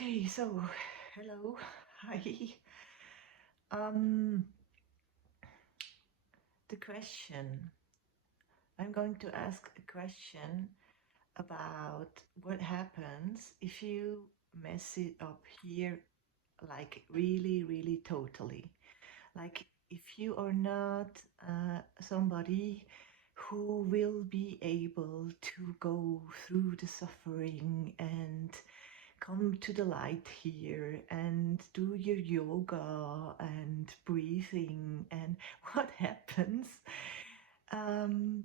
Okay, so hello, hi. Um, the question I'm going to ask a question about what happens if you mess it up here, like really, really totally. Like if you are not somebody who will be able to go through the suffering and come to the light here and do your yoga and breathing and what happens. Um,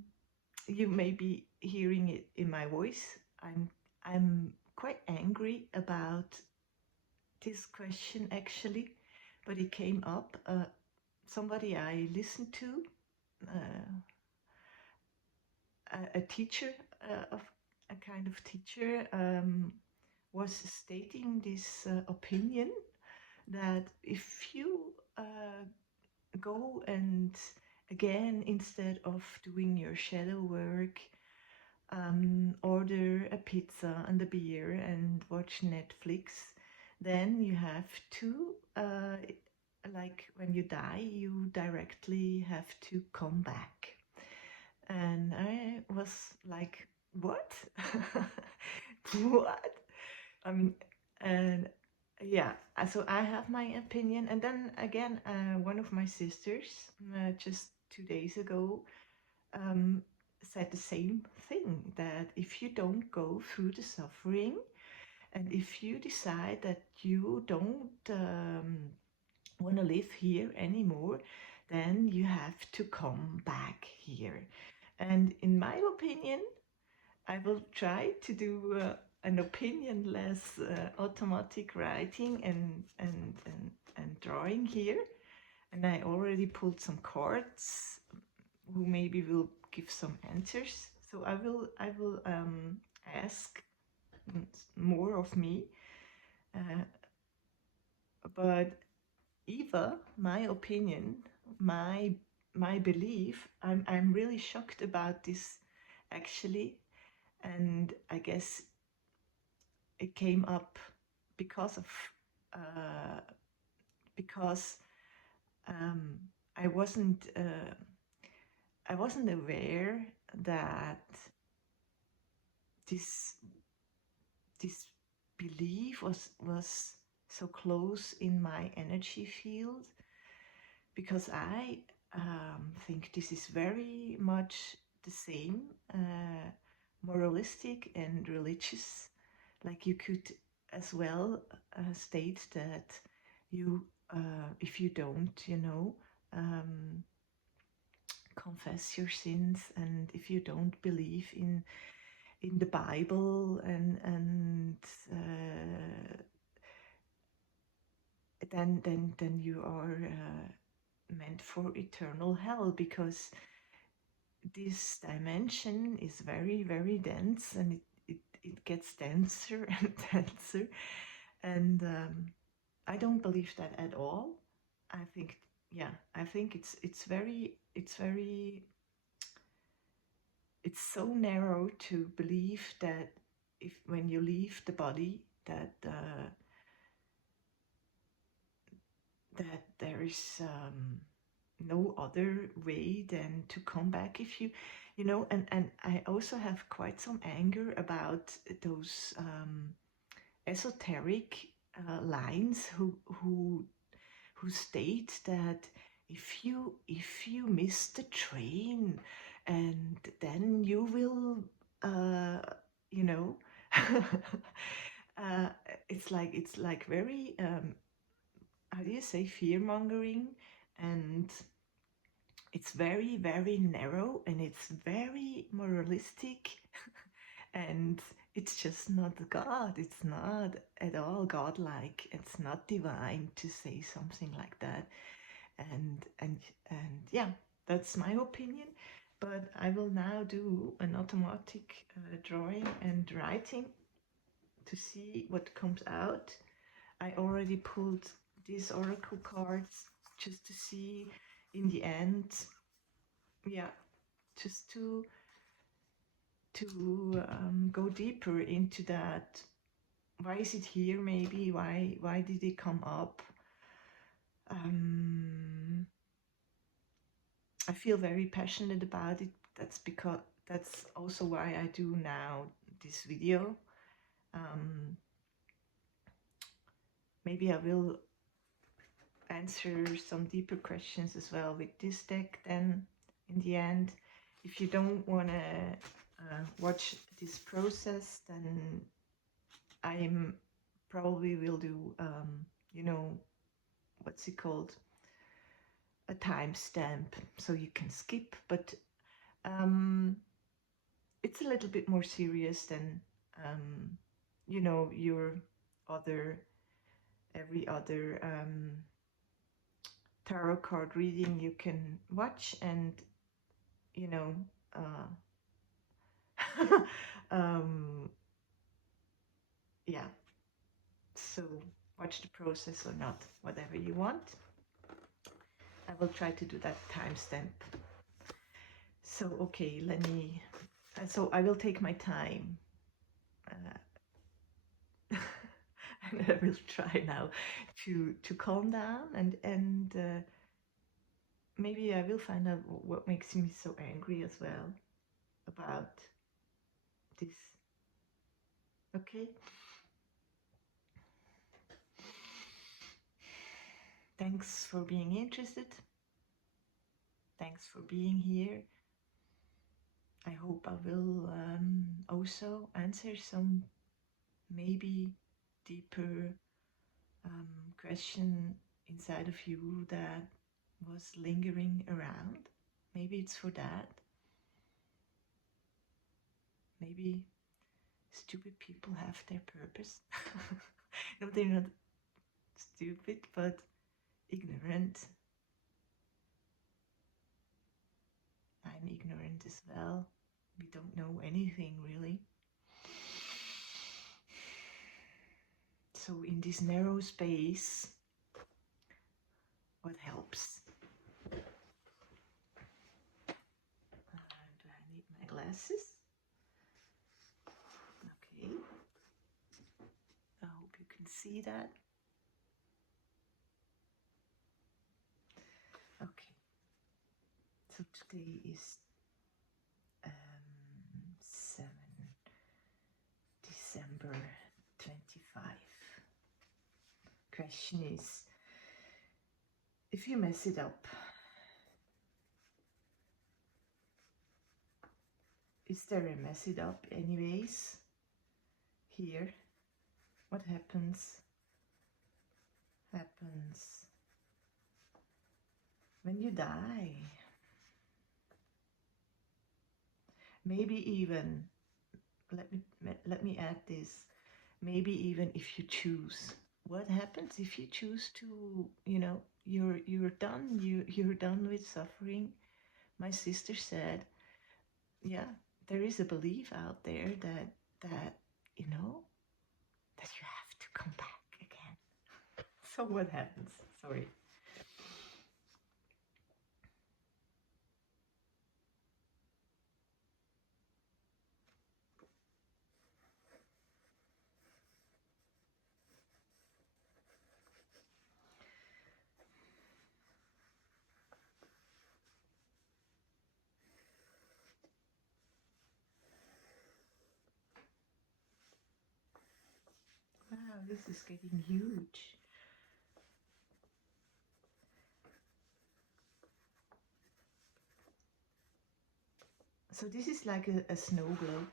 you may be hearing it in my voice. I'm quite angry about this question actually, but it came up. Somebody I listened to, uh, a teacher of a kind of teacher, was stating this opinion that if you go and again, instead of doing your shadow work, order a pizza and a beer and watch Netflix, then you have to, like when you die, you directly have to come back. And I was like, what? What? I mean, and yeah, so I have my opinion. And then again, one of my sisters just 2 days ago um, said the same thing, that if you don't go through the suffering and if you decide that you don't want to live here anymore, then you have to come back here. And in my opinion, I will try to do an opinionless automatic writing and drawing here. And I already pulled some cards who maybe will give some answers. So I will ask more of me. Uh, but Eva, my opinion, my belief, I'm really shocked about this actually, and I guess it came up because of uh, because um, I wasn't I wasn't aware that this this belief was so close in my energy field, because I think this is very much the same, moralistic and religious. Like you could as well state that you, if you don't, confess your sins, and if you don't believe in the Bible, and then you are meant for eternal hell, because this dimension is very, very dense, and it gets denser and denser. And I don't believe that at all. I think, yeah, I think it's so narrow to believe that if when you leave the body, that there is no other way than to come back. If and I also have quite some anger about those esoteric lines who state that if you miss the train, and then you will you know uh, it's like very how do you say, fear mongering, and it's very, very narrow, and it's very moralistic, and it's just not God. It's not at all godlike. It's not divine to say something like that. And yeah, that's my opinion. But I will now do an automatic drawing and writing to see what comes out. I already pulled these oracle cards just to see in the end, yeah, just to go deeper into that why is it here? Maybe why did it come up? I feel very passionate about it. That's also why I do now this video. Maybe I will answer some deeper questions as well with this deck then in the end. If you don't want to watch this process, then I probably will do, you know, what's it called? A timestamp, so you can skip, but it's a little bit more serious than, you know, every other tarot card reading you can watch, and you know, yeah. So watch the process or not, whatever you want. I will try to do that timestamp. So okay, let me. So I will take my time, and I will try now to calm down and maybe I will find out what makes me so angry as well about this. Okay. Thanks for being interested. Thanks for being here. I hope I will also answer some maybe deeper question inside of you that was lingering around. Maybe it's for that. Maybe stupid people have their purpose. No, they're not stupid, but ignorant. I'm ignorant as well. We don't know anything really. So in this narrow space, what helps? Do I need my glasses? Okay. I hope you can see that. Okay. So today is 7 December 25. Question is, if you mess it up, is there a mess it up anyways? Here, what happens when you die? Maybe even, let me add this, maybe even if you choose. What happens if you choose to, you know, you're done, you're done with suffering? My sister said, yeah, there is a belief out there that you know, that you have to come back again. So what happens? Sorry. Wow, this is getting huge. So this is like a snow globe.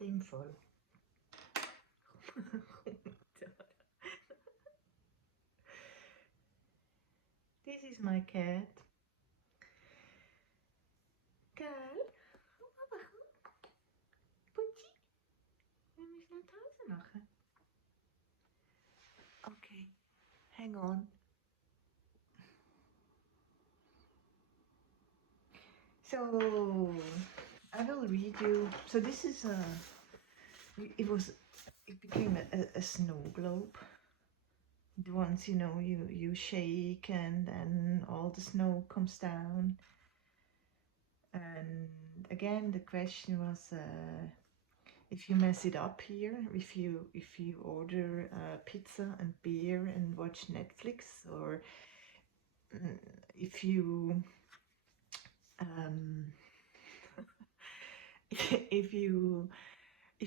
meteen vol. This is my cat. Karl, Papa, Putzi, wir müssen eine Pause machen. Okay, hang on. So, I will read you. So this is it became a snow globe. The ones, you shake and then all the snow comes down. And again, the question was, if you mess it up here, if you order pizza and beer and watch Netflix, or if you if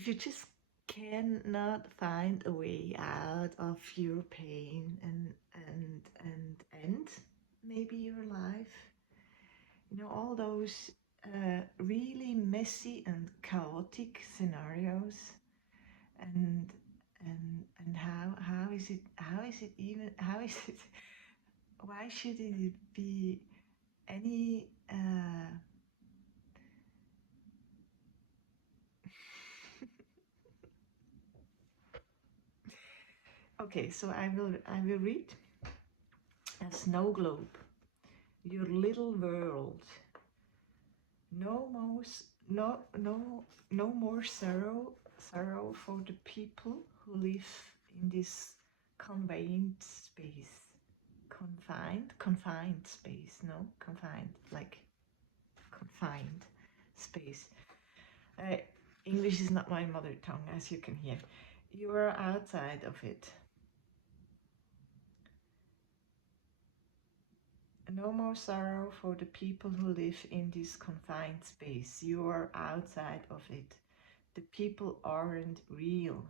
you just cannot find a way out of your pain and end maybe your life, all those really messy and chaotic scenarios, and how is it even, why should it be any okay, so I will read. A snow globe, your little world. No more sorrow for the people who live in this confined space. Confined space, no? Confined, like confined space. English is not my mother tongue, as you can hear. You are outside of it. No more sorrow for the people who live in this confined space. You are outside of it. The people aren't real.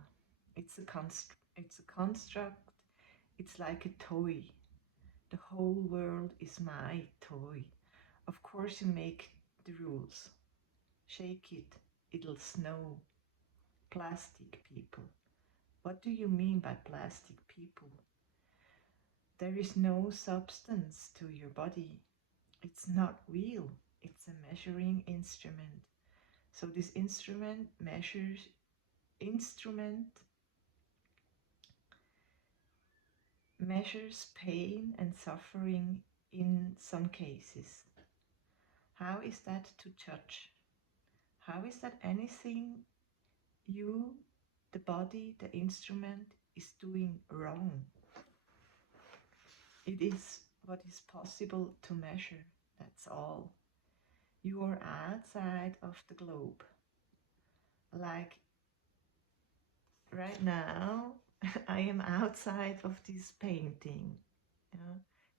It's a construct. It's like a toy. The whole world is my toy. Of course you make the rules. Shake it. It'll snow. Plastic people. What do you mean by plastic people? There is no substance to your body. It's not real. It's a measuring instrument. So this instrument measures pain and suffering in some cases. How is that to judge? How is that anything you, the body, the instrument, is doing wrong? It is what is possible to measure, that's all. You are outside of the globe. Like right now, I am outside of this painting.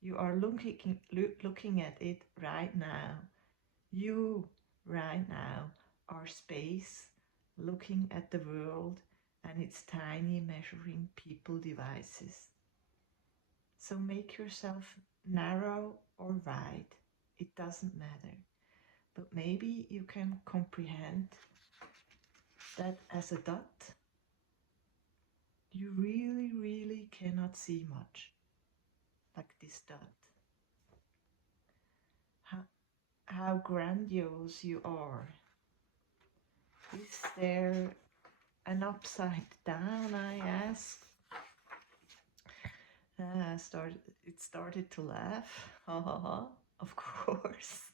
You are looking at it right now. You right now are space looking at the world and its tiny measuring people devices. So make yourself narrow or wide, it doesn't matter. But maybe you can comprehend that as a dot, you really, really cannot see much, like this dot. How grandiose you are. Is there an upside down, I ask? It started to laugh. Ha ha ha. Of course.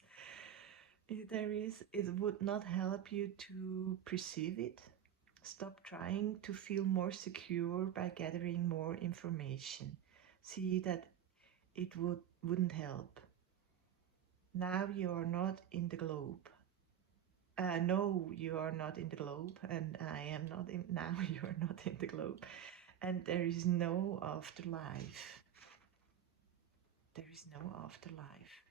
If there is, it would not help you to perceive it. Stop trying to feel more secure by gathering more information. See that it wouldn't help. Now you are not in the globe. No, you are not in the globe, and I am not in. Now you are not in the globe, and there is no afterlife. There is no afterlife.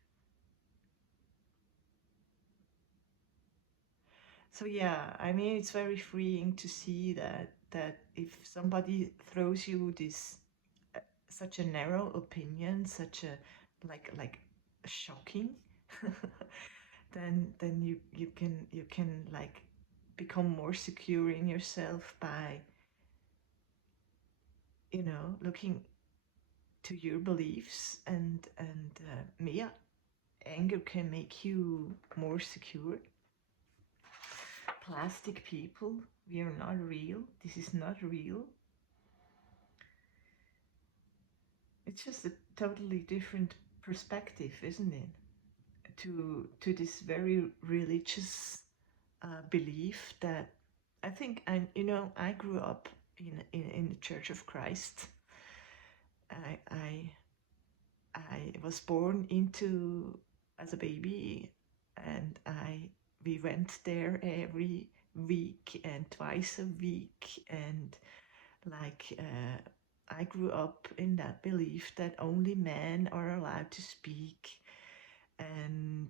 So yeah, I mean, it's very freeing to see that if somebody throws you this such a narrow opinion, such a like shocking, then you can like become more secure in yourself by, looking to your beliefs, and yeah, anger can make you more secure. Plastic people, we are not real. This is not real. It's just a totally different perspective, isn't it? To this very religious belief that I think I grew up in the Church of Christ. I I was born into as a baby, and I we went there every week and twice a week, and like I grew up in that belief that only men are allowed to speak, and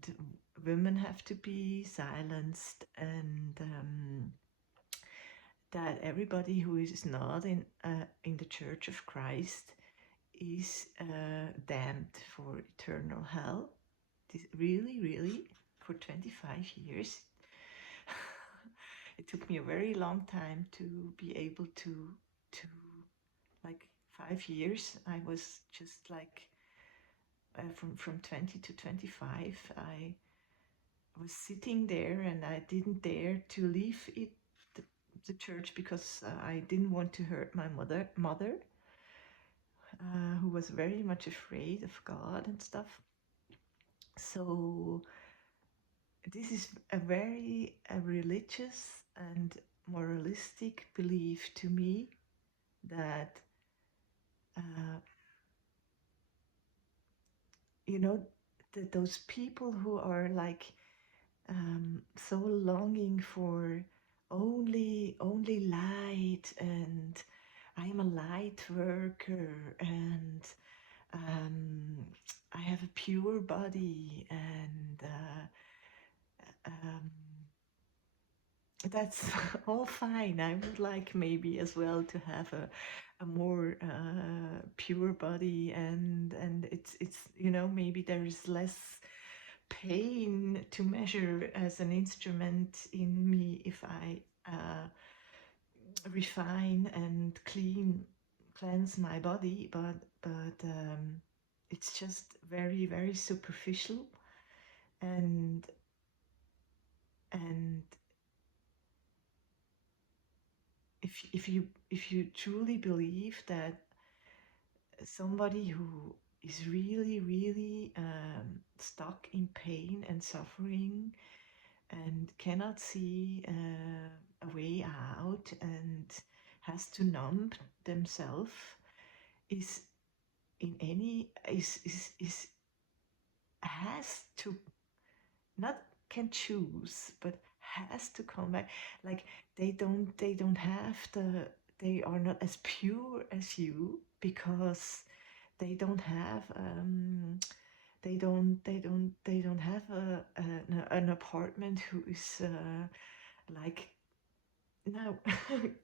women have to be silenced, and that everybody who is not in the Church of Christ is damned for eternal hell. This really, really, for 25 years. It took me a very long time to be able to like 5 years. I was just like from 20 to 25. I was sitting there and I didn't dare to leave the, the church because I didn't want to hurt my mother, who was very much afraid of God and stuff. So this is a religious and moralistic belief to me that uh, you know that those people who are like so longing for only light, and I'm a light worker, and um, I have a pure body, and um, that's all fine. I would like maybe as well to have a more pure body, and it's maybe there is less pain to measure as an instrument in me if I refine and cleanse my body, but it's just very very superficial, and and if you truly believe that somebody who is really really stuck in pain and suffering and cannot see a way out and has to numb themselves is in any is has to not can choose but has to come back, like they don't have they are not as pure as you because they don't have they don't have an apartment who is like now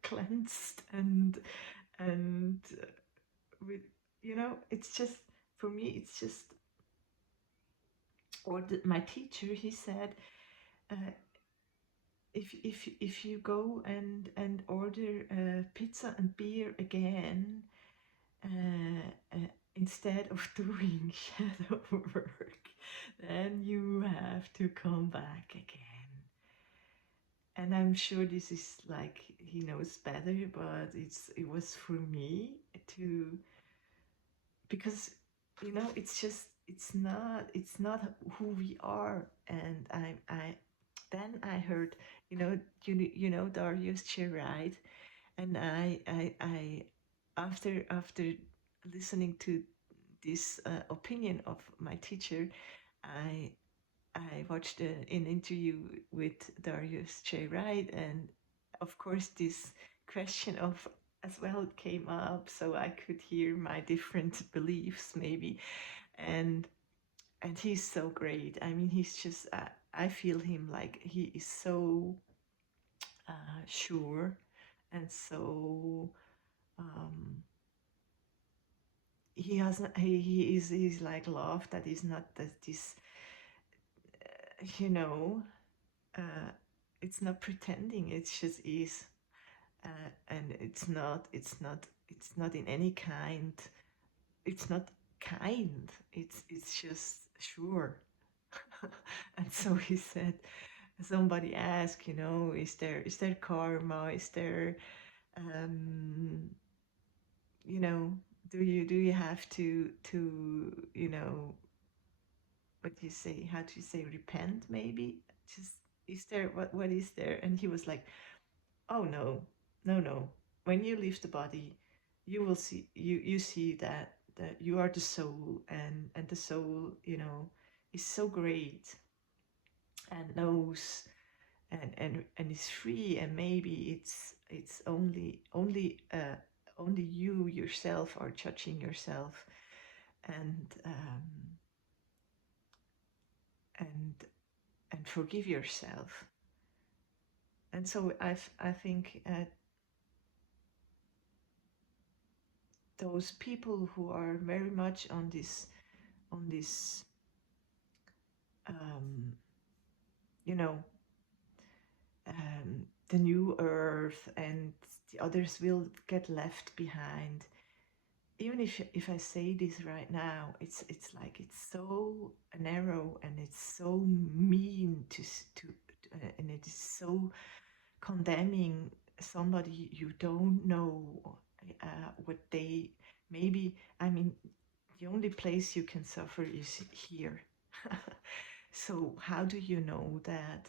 cleansed and with it's just for me it's just my teacher he said uh, if you go and order pizza and beer again instead of doing shadow work, then you have to come back again. And I'm sure this is like he knows better, but it was for me to, because it's not who we are. And I then I heard Darius Chiride, and I after listening to this opinion of my teacher, I I watched an interview with Darius J. Wright, and of course this question of as well came up, so I could hear my different beliefs maybe, and he's so great. I mean, he's just I feel him like he is so sure and so um, he hasn't he's like love that is not that this you know uh, it's not pretending, it just is. And it's not in any kind, it's not kind, it's just sure. And so he said, somebody asked, is there karma, is there, um you know do you have to what do you say, how do you say, repent maybe, just, is there, what is there? And he was like, oh no, no, no, when you leave the body, you will see, you see that you are the soul, and the soul, is so great, and knows, and is free, and maybe it's only you yourself are judging yourself, and and and forgive yourself. And so I think those people who are very much on this um, you know the new earth, and the others will get left behind. Even if I say this right now, it's like, it's so narrow, and it's so mean to and it is so condemning somebody you don't know, what they, maybe, I mean, the only place you can suffer is here. So how do you know that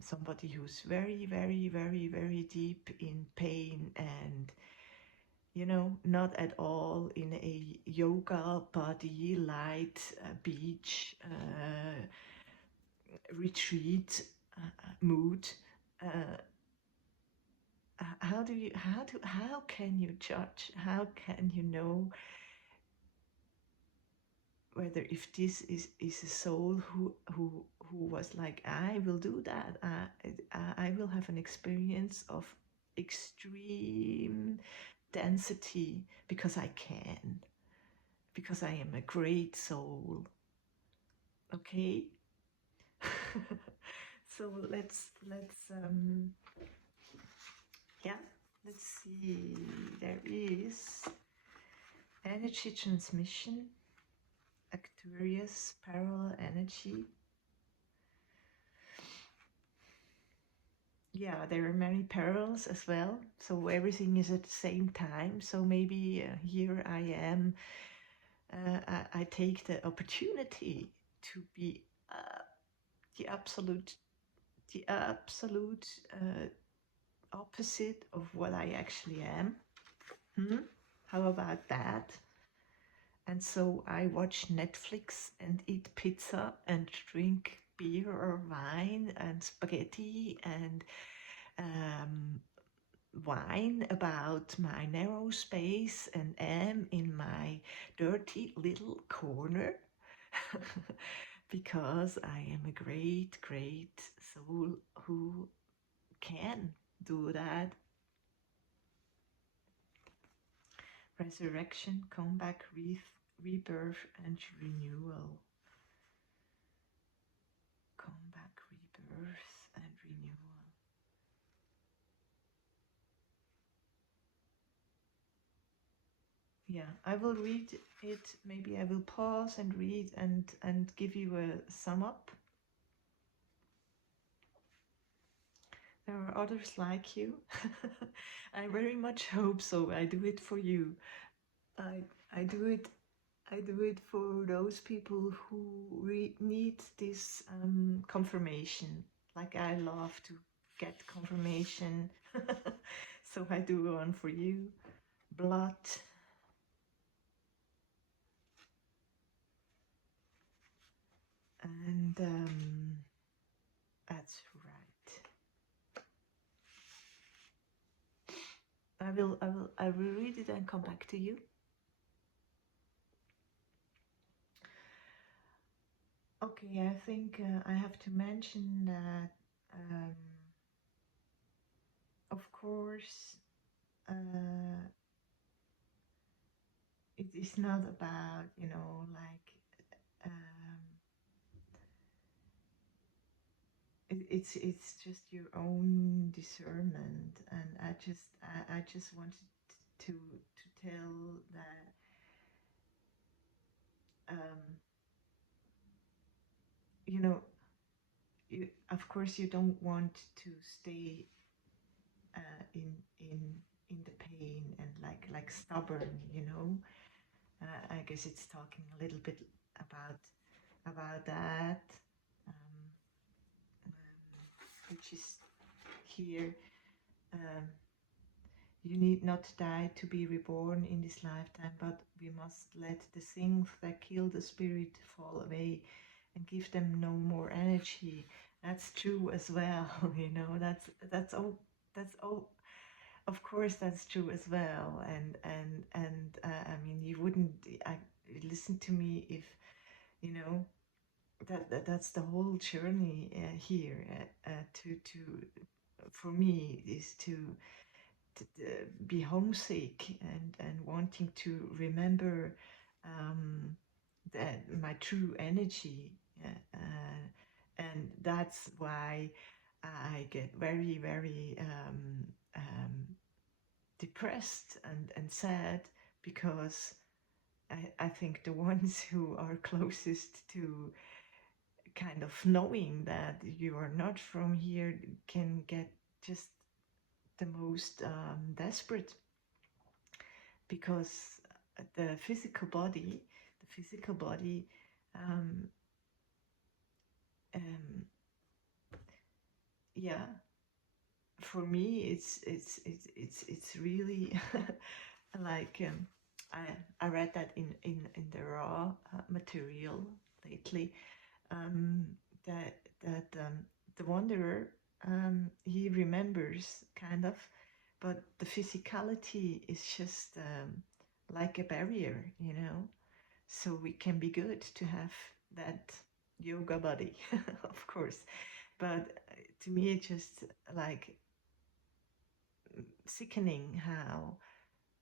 somebody who's very, very, very, very deep in pain, and not at all in a yoga body light beach retreat mood, uh, how can you judge, how can you know whether, if this is a soul who was like, I will do that, I will have an experience of extreme density, because I can, because I am a great soul. Okay. So yeah, let's see. There is energy transmission, Actuarius, parallel energy. Yeah, there are many parallels as well. So everything is at the same time. So maybe here I am. I take the opportunity to be the absolute, the absolute opposite of what I actually am. How about that? And so I watch Netflix and eat pizza and drink beer or wine and spaghetti and um, whine about my narrow space, and am in my dirty little corner because I am a great, great soul who can do that. Resurrection, comeback, rebirth, and renewal. Comeback, rebirth, and renewal. Yeah, I will read it. Maybe I will pause and read and give you a sum up. There are others like you. I very much hope so. I do it for you. I I do it. I do it for those people who need this confirmation. Like I love to get confirmation, so I do one for you. Blood. And that's right. I will read it and come back to you. Okay, I think I have to mention that, of course, it is not about, like, um, it's just your own discernment, and I just wanted to tell that you know of course you don't want to stay in in in the pain and like stubborn, I guess it's talking a little bit about that, um, which is here. um, You need not die to be reborn in this lifetime, but we must let the things that kill the spirit fall away and give them no more energy. That's true as well, That's all. That's all. Of course, that's true as well. I mean, you wouldn't listen to me if you know that's the whole journey here. To For me is to be homesick and wanting to remember that my true energy, and that's why I get very very depressed and sad, because I think the ones who are closest to kind of knowing that you are not from here can get just the most desperate, because the physical body, um, um, yeah, for me it's really like I I read that in the raw material lately, um, that the wanderer, he remembers kind of, but the physicality is just like a barrier, so it can be good to have that yoga body, of course, but to me it's just like sickening how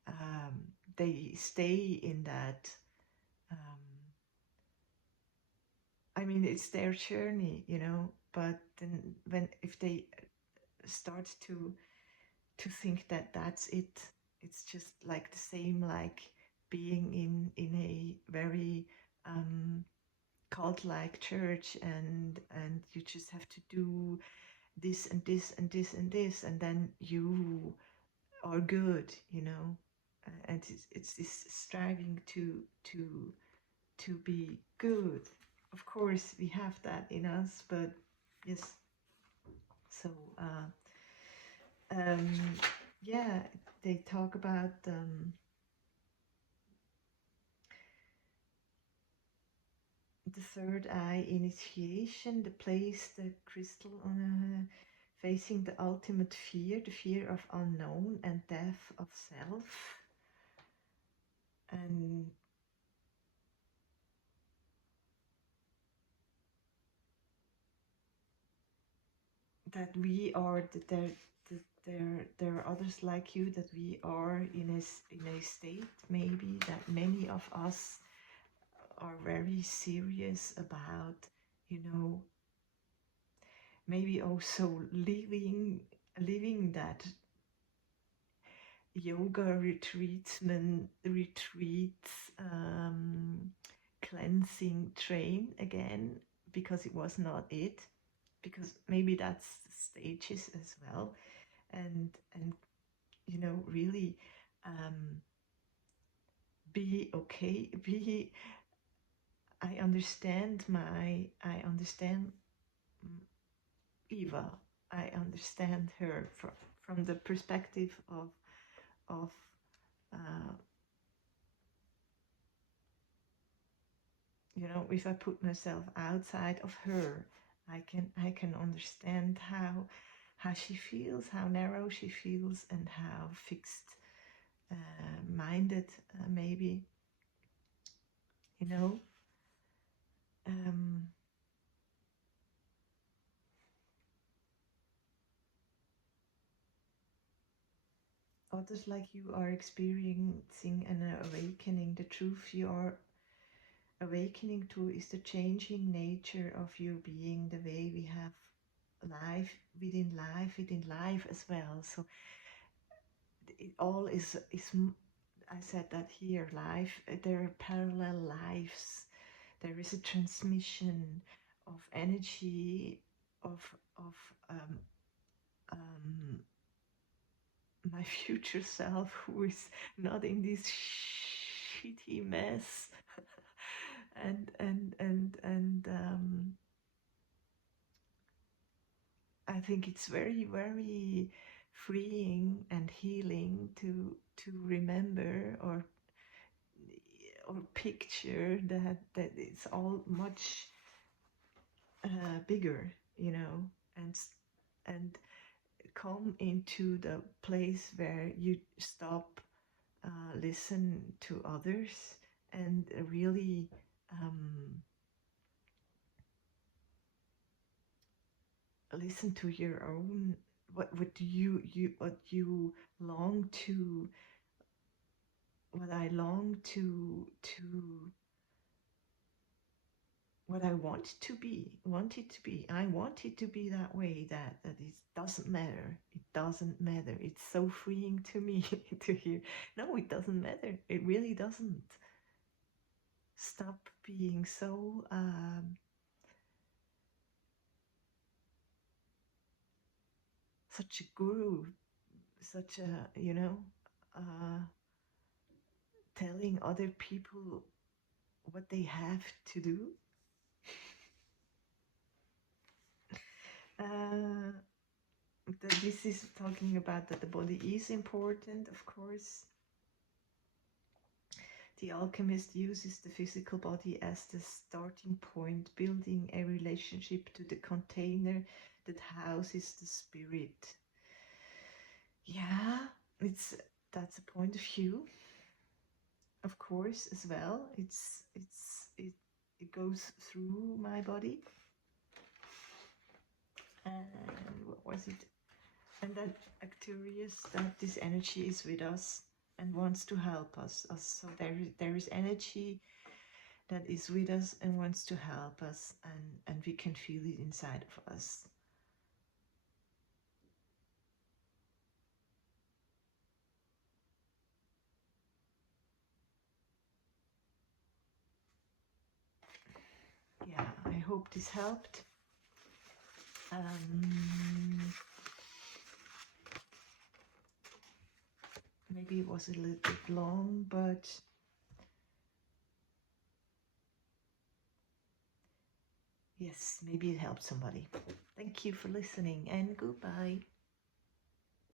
um, they stay in that. um, I mean, it's their journey, but then when if they start to think that that's it, it's just like the same like being in a very um, cult-like church, and you just have to do this and this and this and this, and then you are good, and it's this striving to be good. Of course, we have that in us, but yes. So, um, yeah, they talk about the third eye initiation, the place, the crystal on facing the ultimate fear, the fear of unknown and death of self, and that we are that there are others like you, that we are in a state maybe that many of us are very serious about, you know maybe also living that yoga retreats, cleansing train again, because it was not it, because maybe that's the stages as well, and really um, be okay, be I understand Eva. I understand her from the perspective of uh, if I put myself outside of her, I can understand how she feels, how narrow she feels, and how fixed minded, maybe, you know. Um, Others like you are experiencing an awakening. The truth you are awakening to is the changing nature of your being, the way we have within life as well. So it all is. I said that here, life. There are parallel lives. There is a transmission of energy of of um, um, my future self, who is not in this shitty mess, and I think it's very freeing and healing to remember or picture that it's all much bigger, and and come into the place where you stop, listen to others, and really listen to your own, what do what you long to, what I long to what I want it to be. I want it to be that way, that it doesn't matter. It doesn't matter. It's so freeing to me to hear. No, it doesn't matter. It really doesn't. Stop being so such a guru, such a, uh, telling other people what they have to do. Uh, this is talking about that the body is important, of course. The alchemist uses the physical body as the starting point, building a relationship to the container that houses the spirit. Yeah, that's a point of view, of course, as well. It goes through my body. And what was it? And then curious that this energy is with us and wants to help us. So there is energy that is with us and wants to help us, and we can feel it inside of us. Yeah, I hope this helped. Maybe it was a little bit long, but yes, maybe it helped somebody. Thank you for listening, and goodbye.